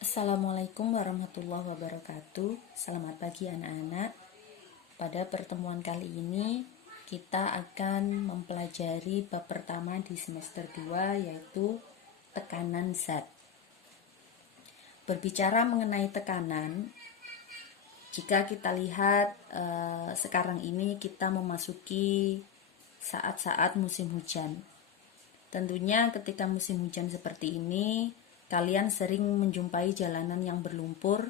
Assalamualaikum warahmatullahi wabarakatuh. Selamat pagi anak-anak. Pada pertemuan kali ini kita akan mempelajari bab pertama di semester 2, yaitu tekanan zat. Berbicara mengenai tekanan, jika kita lihat sekarang ini kita memasuki saat-saat musim hujan. Tentunya ketika musim hujan seperti ini, kalian sering menjumpai jalanan yang berlumpur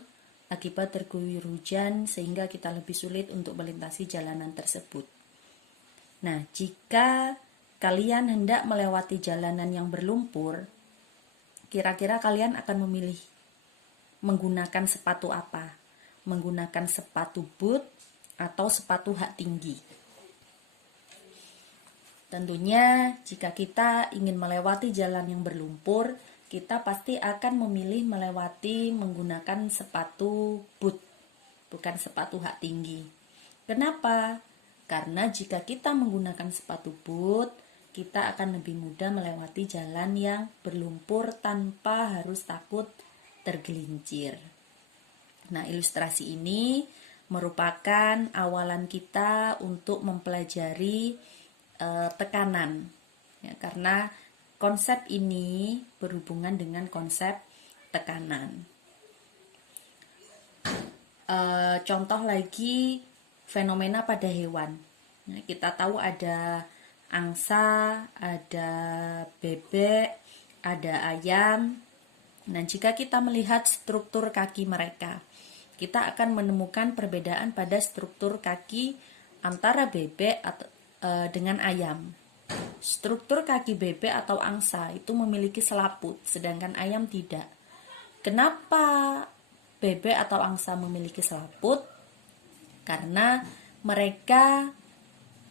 akibat terguyur hujan sehingga kita lebih sulit untuk melintasi jalanan tersebut. Nah, jika kalian hendak melewati jalanan yang berlumpur, kira-kira kalian akan memilih menggunakan sepatu apa? Menggunakan sepatu boot atau sepatu hak tinggi? Tentunya jika kita ingin melewati jalan yang berlumpur, kita pasti akan memilih melewati menggunakan sepatu boot, bukan sepatu hak tinggi. Kenapa? Karena jika kita menggunakan sepatu boot, kita akan lebih mudah melewati jalan yang berlumpur tanpa harus takut tergelincir. Nah, ilustrasi ini merupakan awalan kita untuk mempelajari tekanan, ya, karena konsep ini berhubungan dengan konsep tekanan. Contoh lagi fenomena pada hewan. Nah, kita tahu ada angsa, ada bebek, ada ayam. Nah, jika kita melihat struktur kaki mereka, kita akan menemukan perbedaan pada struktur kaki antara bebek dengan ayam. Struktur kaki bebek atau angsa itu memiliki selaput, sedangkan ayam tidak. Kenapa bebek atau angsa memiliki selaput? Karena mereka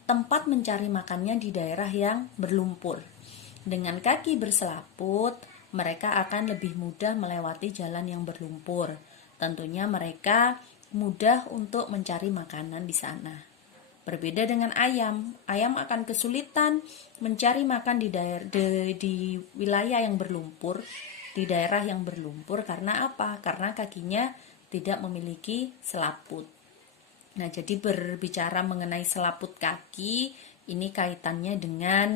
tempat mencari makannya di daerah yang berlumpur. Dengan kaki berselaput, mereka akan lebih mudah melewati jalan yang berlumpur. Tentunya mereka mudah untuk mencari makanan di sana. Berbeda dengan ayam akan kesulitan mencari makan di wilayah yang berlumpur, di daerah yang berlumpur. Karena apa? Karena kakinya tidak memiliki selaput. Nah, jadi berbicara mengenai selaput kaki, ini kaitannya dengan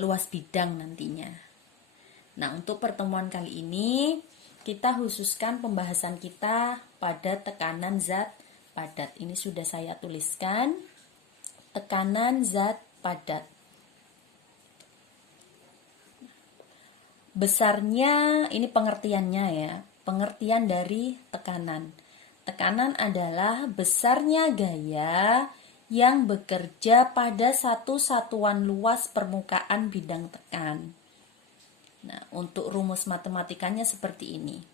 luas bidang nantinya. Nah, untuk pertemuan kali ini, kita khususkan pembahasan kita pada tekanan zat padat. Ini sudah saya tuliskan, tekanan zat padat. Besarnya, ini pengertiannya ya, pengertian dari tekanan. Tekanan adalah besarnya gaya yang bekerja pada satu satuan luas permukaan bidang tekan. Nah, untuk rumus matematikanya seperti ini.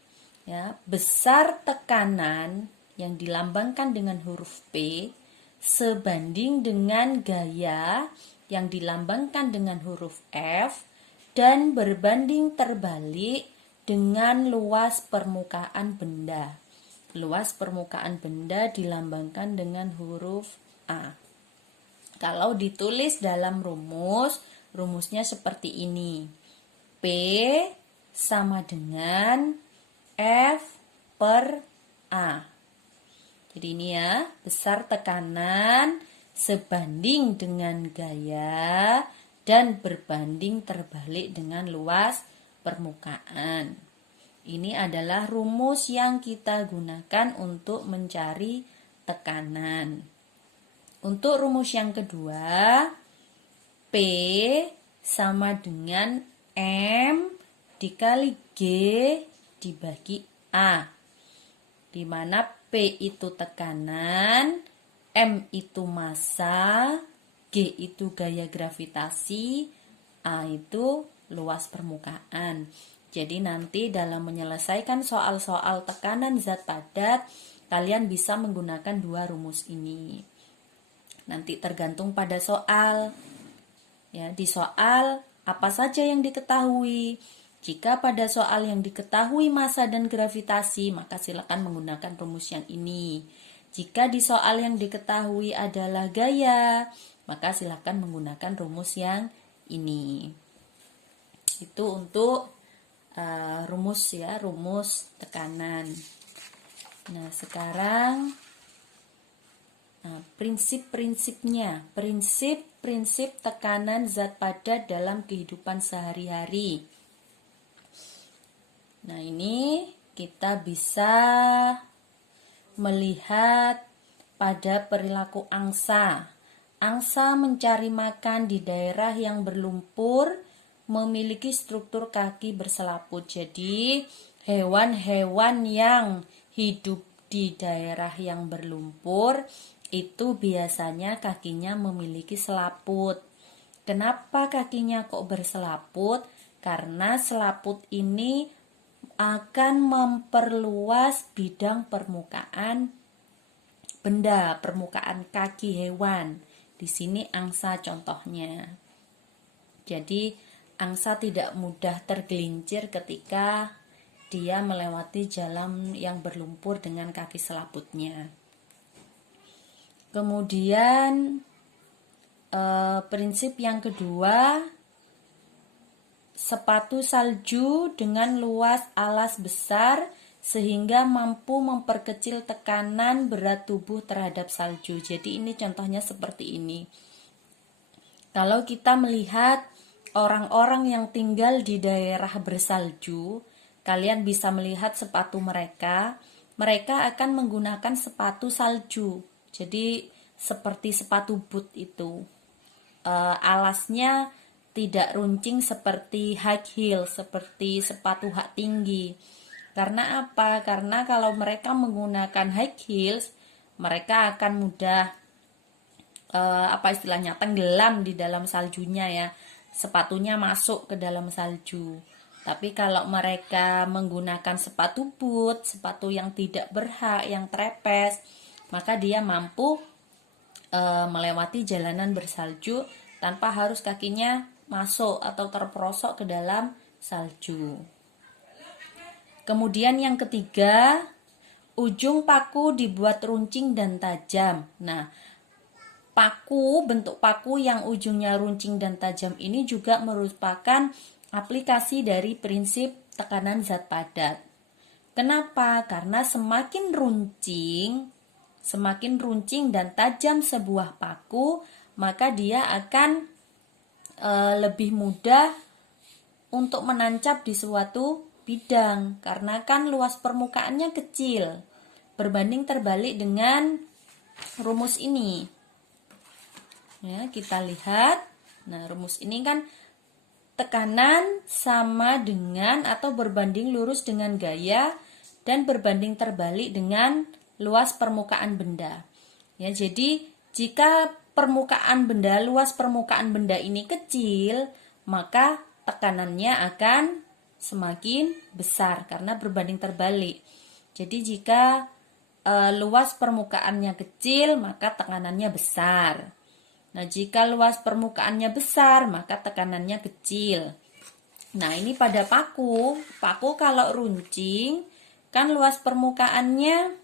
Ya, besar tekanan yang dilambangkan dengan huruf P sebanding dengan gaya yang dilambangkan dengan huruf F dan berbanding terbalik dengan luas permukaan benda. Luas permukaan benda dilambangkan dengan huruf A. Kalau ditulis dalam rumus, rumusnya seperti ini. P sama dengan F per A. Jadi ini ya, besar tekanan sebanding dengan gaya dan berbanding terbalik dengan luas permukaan. Ini adalah rumus yang kita gunakan untuk mencari tekanan. Untuk rumus yang kedua, P sama dengan M dikali G dibagi A, di mana P itu tekanan, M itu massa, G itu gaya gravitasi, A itu luas permukaan. Jadi nanti dalam menyelesaikan soal-soal tekanan zat padat, kalian bisa menggunakan dua rumus ini. Nanti tergantung pada soal. Ya, di soal apa saja yang diketahui. Jika pada soal yang diketahui massa dan gravitasi, maka silakan menggunakan rumus yang ini. Jika di soal yang diketahui adalah gaya, maka silakan menggunakan rumus yang ini. Itu untuk rumus ya, rumus tekanan. Nah, sekarang prinsip-prinsipnya, prinsip tekanan zat padat dalam kehidupan sehari-hari. Nah, ini kita bisa melihat pada perilaku angsa. Angsa mencari makan di daerah yang berlumpur, memiliki struktur kaki berselaput. Jadi, hewan-hewan yang hidup di daerah yang berlumpur itu biasanya kakinya memiliki selaput. Kenapa kakinya kok berselaput? Karena selaput ini akan memperluas bidang permukaan benda, permukaan kaki hewan. Di sini angsa contohnya. Jadi angsa tidak mudah tergelincir ketika dia melewati jalan yang berlumpur dengan kaki selaputnya. Kemudian prinsip yang kedua, sepatu salju dengan luas alas besar sehingga mampu memperkecil tekanan berat tubuh terhadap salju. Jadi ini contohnya seperti ini. Kalau kita melihat orang-orang yang tinggal di daerah bersalju, kalian bisa melihat sepatu mereka. Mereka akan menggunakan sepatu salju. Jadi seperti sepatu boot itu. Alasnya tidak runcing seperti high heel, seperti sepatu hak tinggi. Karena apa? Karena kalau mereka menggunakan high heels, mereka akan mudah tenggelam di dalam saljunya ya. Sepatunya masuk ke dalam salju. Tapi kalau mereka menggunakan sepatu boot, sepatu yang tidak berhak, yang trepes, maka dia mampu melewati jalanan bersalju tanpa harus kakinya masuk atau terperosok ke dalam salju. Kemudian yang ketiga, ujung paku dibuat runcing dan tajam. Nah, bentuk paku yang ujungnya runcing dan tajam ini juga merupakan aplikasi dari prinsip tekanan zat padat. Kenapa? Karena semakin runcing dan tajam sebuah paku, maka dia akan lebih mudah untuk menancap di suatu bidang, karena kan luas permukaannya kecil. Berbanding terbalik dengan rumus ini. Ya, kita lihat. Nah, rumus ini kan tekanan sama dengan atau berbanding lurus dengan gaya dan berbanding terbalik dengan luas permukaan benda. Ya, jadi jika luas permukaan benda ini kecil, maka tekanannya akan semakin besar karena berbanding terbalik. Jadi jika luas permukaannya kecil, maka tekanannya besar. Nah, jika luas permukaannya besar, maka tekanannya kecil. Nah, ini pada paku kalau runcing, kan luas permukaannya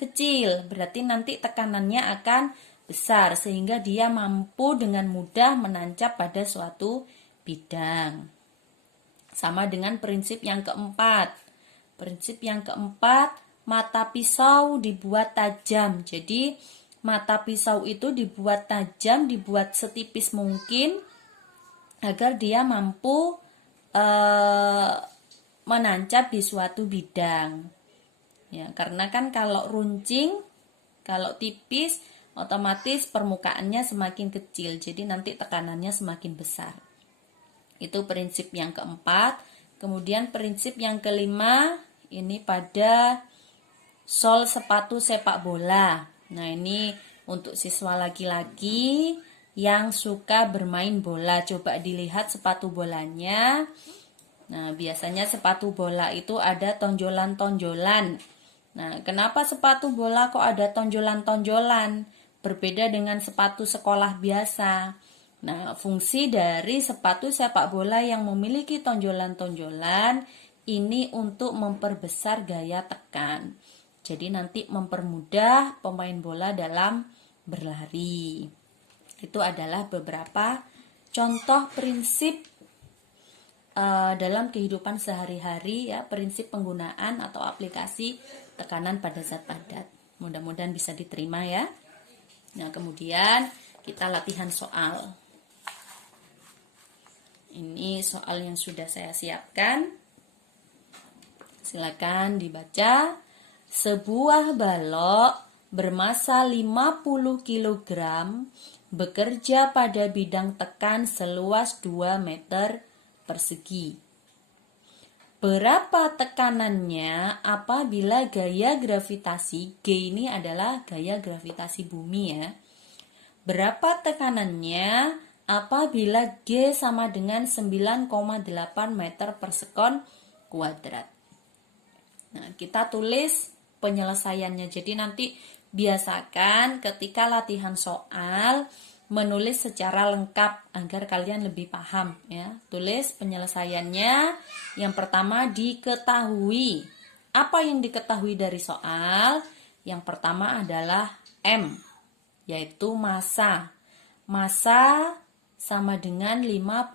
kecil, berarti nanti tekanannya akan besar, sehingga dia mampu dengan mudah menancap pada suatu bidang. Sama dengan prinsip yang keempat. Prinsip yang keempat, mata pisau dibuat tajam. Jadi, mata pisau itu dibuat tajam, dibuat setipis mungkin agar dia mampu menancap di suatu bidang. Ya, karena kan kalau runcing, kalau tipis, otomatis permukaannya semakin kecil. Jadi nanti tekanannya semakin besar. Itu prinsip yang keempat. Kemudian prinsip yang kelima, ini pada sol sepatu sepak bola. Nah, ini untuk siswa laki-laki yang suka bermain bola. Coba dilihat sepatu bolanya. Nah, biasanya sepatu bola itu ada tonjolan-tonjolan. Nah, kenapa sepatu bola kok ada tonjolan-tonjolan? Berbeda dengan sepatu sekolah biasa. Nah, fungsi dari sepatu sepak bola yang memiliki tonjolan-tonjolan ini untuk memperbesar gaya tekan. Jadi nanti mempermudah pemain bola dalam berlari. Itu adalah beberapa contoh prinsip dalam kehidupan sehari-hari ya, prinsip penggunaan atau aplikasi tekanan pada zat padat. Mudah-mudahan bisa diterima ya. Nah, kemudian kita latihan soal. Ini soal yang sudah saya siapkan. Silakan dibaca. Sebuah balok bermasa 50 kg bekerja pada bidang tekan seluas 2 meter persegi. Berapa tekanannya apabila gaya gravitasi, G ini adalah gaya gravitasi bumi ya. Berapa tekanannya apabila G sama dengan 9,8 meter per sekon kuadrat. Nah, kita tulis penyelesaiannya. Jadi nanti biasakan ketika latihan soal menulis secara lengkap agar kalian lebih paham ya. Tulis penyelesaiannya. Yang pertama diketahui. Apa yang diketahui dari soal? Yang pertama adalah M, yaitu massa. Massa sama dengan 50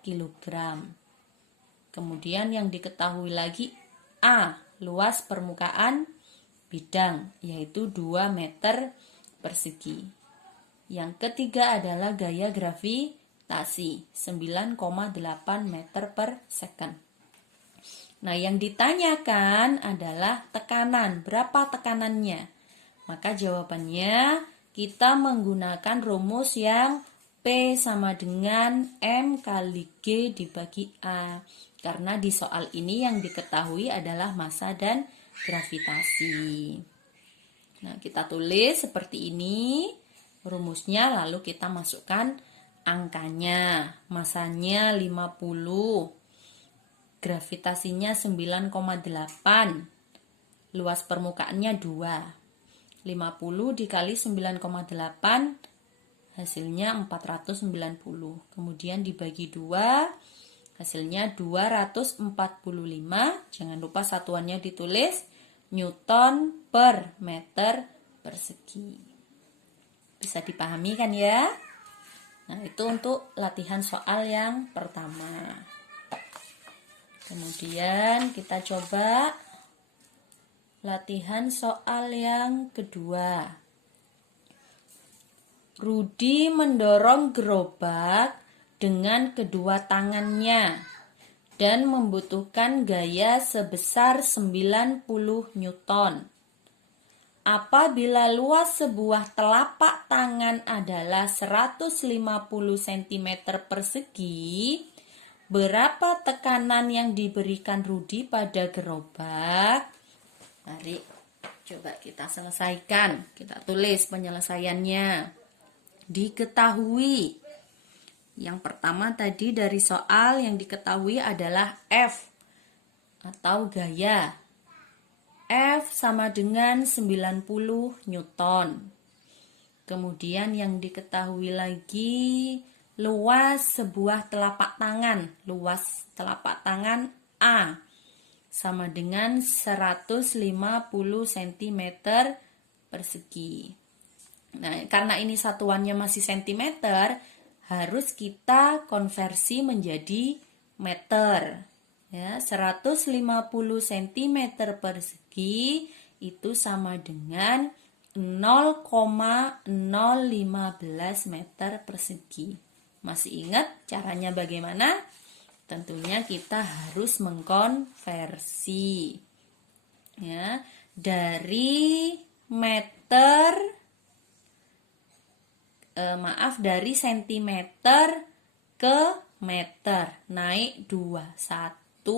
kg. Kemudian yang diketahui lagi A, luas permukaan bidang, yaitu 2 meter persegi. Yang ketiga adalah gaya gravitasi, 9,8 meter per second. Nah, yang ditanyakan adalah tekanan. Berapa tekanannya? Maka jawabannya kita menggunakan rumus yang P sama dengan M kali G dibagi A. Karena di soal ini yang diketahui adalah massa dan gravitasi. Nah, kita tulis seperti ini rumusnya, lalu kita masukkan angkanya. Massanya 50, gravitasinya 9,8, luas permukaannya 2. 50 dikali 9,8 hasilnya 490. Kemudian dibagi 2, hasilnya 245. Jangan lupa satuannya ditulis Newton per meter persegi. Bisa dipahami kan ya? Nah, itu untuk latihan soal yang pertama. Kemudian kita coba latihan soal yang kedua. Rudi mendorong gerobak dengan kedua tangannya dan membutuhkan gaya sebesar 90 Newton. Apabila luas sebuah telapak tangan adalah 150 cm persegi, berapa tekanan yang diberikan Rudi pada gerobak? Mari coba kita selesaikan. Kita tulis penyelesaiannya. Diketahui. Yang pertama tadi dari soal yang diketahui adalah F atau gaya. F sama dengan 90 Newton. Kemudian yang diketahui lagi luas sebuah telapak tangan. Luas telapak tangan A sama dengan 150 cm persegi. Nah, karena ini satuannya masih cm, harus kita konversi menjadi meter. Ya, 150 cm persegi itu sama dengan 0,015 meter persegi. Masih ingat caranya bagaimana? Tentunya kita harus mengkonversi. Ya, dari meter dari sentimeter ke meter naik 2. 1,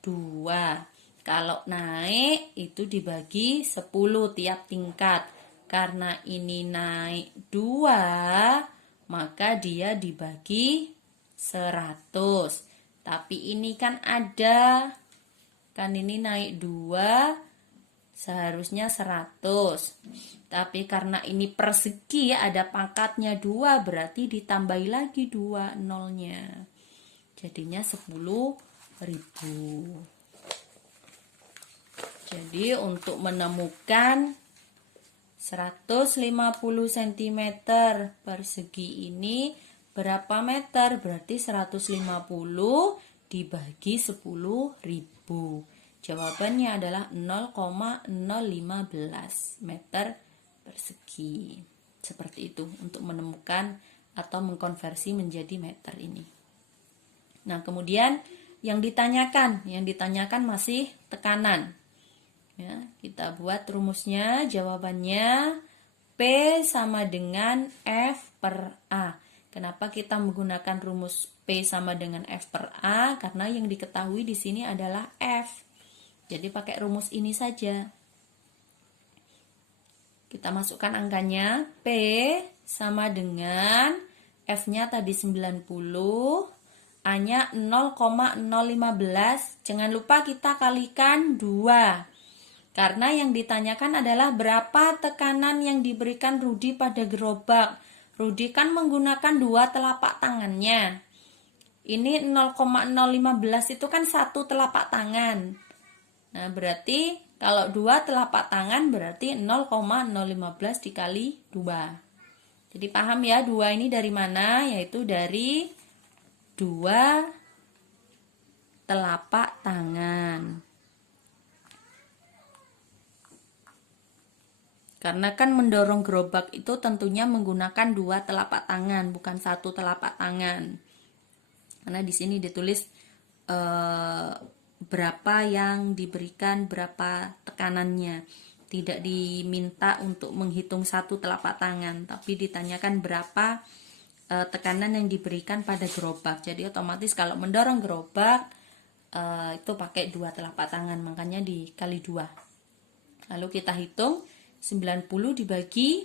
2. Kalau naik itu dibagi 10 tiap tingkat. Karena ini naik 2, maka dia dibagi 100. Tapi ini kan ada, kan ini naik 2, seharusnya 100. Tapi karena ini persegi ada pangkatnya 2, berarti ditambahi lagi 2 nolnya. Jadinya 10.000. Jadi untuk menemukan 150 cm persegi ini berapa meter? Berarti 150 dibagi 10.000. Jawabannya adalah 0,015 meter persegi. Seperti itu untuk menemukan atau mengkonversi menjadi meter ini. Nah, kemudian yang ditanyakan masih tekanan. Ya, kita buat rumusnya, jawabannya P sama dengan F per A. Kenapa kita menggunakan rumus P sama dengan F per A? Karena yang diketahui di sini adalah F. Jadi pakai rumus ini saja. Kita masukkan angkanya, P sama dengan F-nya tadi 90, A-nya 0,015. Jangan lupa kita kalikan 2. Karena yang ditanyakan adalah berapa tekanan yang diberikan Rudi pada gerobak. Rudi kan menggunakan 2 telapak tangannya. Ini 0,015 itu kan 1 telapak tangan. Nah, berarti kalau 2 telapak tangan berarti 0,015 dikali 2. Jadi paham ya 2 ini dari mana? Yaitu dari 2 telapak tangan. Karena kan mendorong gerobak itu tentunya menggunakan 2 telapak tangan, bukan 1 telapak tangan. Karena di sini ditulis berapa yang diberikan, berapa tekanannya. Tidak diminta untuk menghitung 1 telapak tangan, tapi ditanyakan berapa tekanan yang diberikan pada gerobak. Jadi otomatis kalau mendorong gerobak itu pakai 2 telapak tangan, makanya dikali 2. Lalu kita hitung 90 dibagi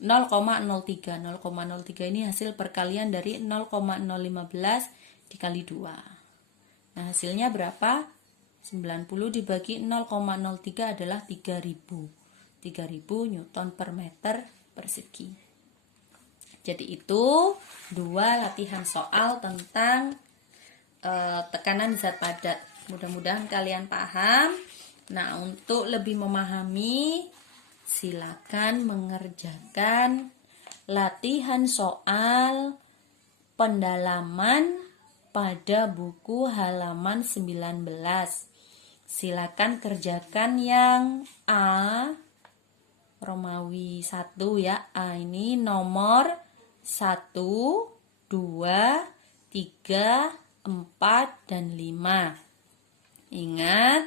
0,03. 0,03 ini hasil perkalian dari 0,015 dikali 2. Nah, hasilnya berapa? 90 dibagi 0,03 adalah 3000. 3000 Newton per meter persegi. Jadi itu 2 latihan soal tentang tekanan zat padat. Mudah-mudahan kalian paham. Nah, untuk lebih memahami, silakan mengerjakan latihan soal pendalaman pada buku halaman 19. Silakan kerjakan yang A, Romawi 1 ya. A ini nomor 1, 2, 3, 4, dan 5. Ingat,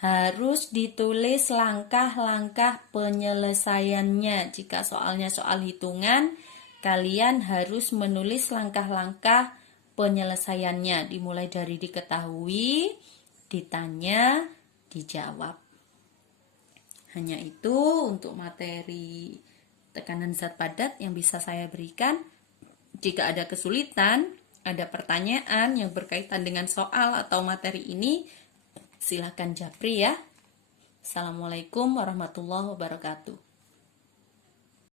harus ditulis langkah-langkah penyelesaiannya. Jika soalnya soal hitungan, kalian harus menulis langkah-langkah penyelesaiannya. Dimulai dari diketahui, ditanya, dijawab. Hanya itu untuk materi tekanan zat padat yang bisa saya berikan. Jika ada kesulitan, ada pertanyaan yang berkaitan dengan soal atau materi ini, silakan japri ya. Assalamualaikum warahmatullahi wabarakatuh.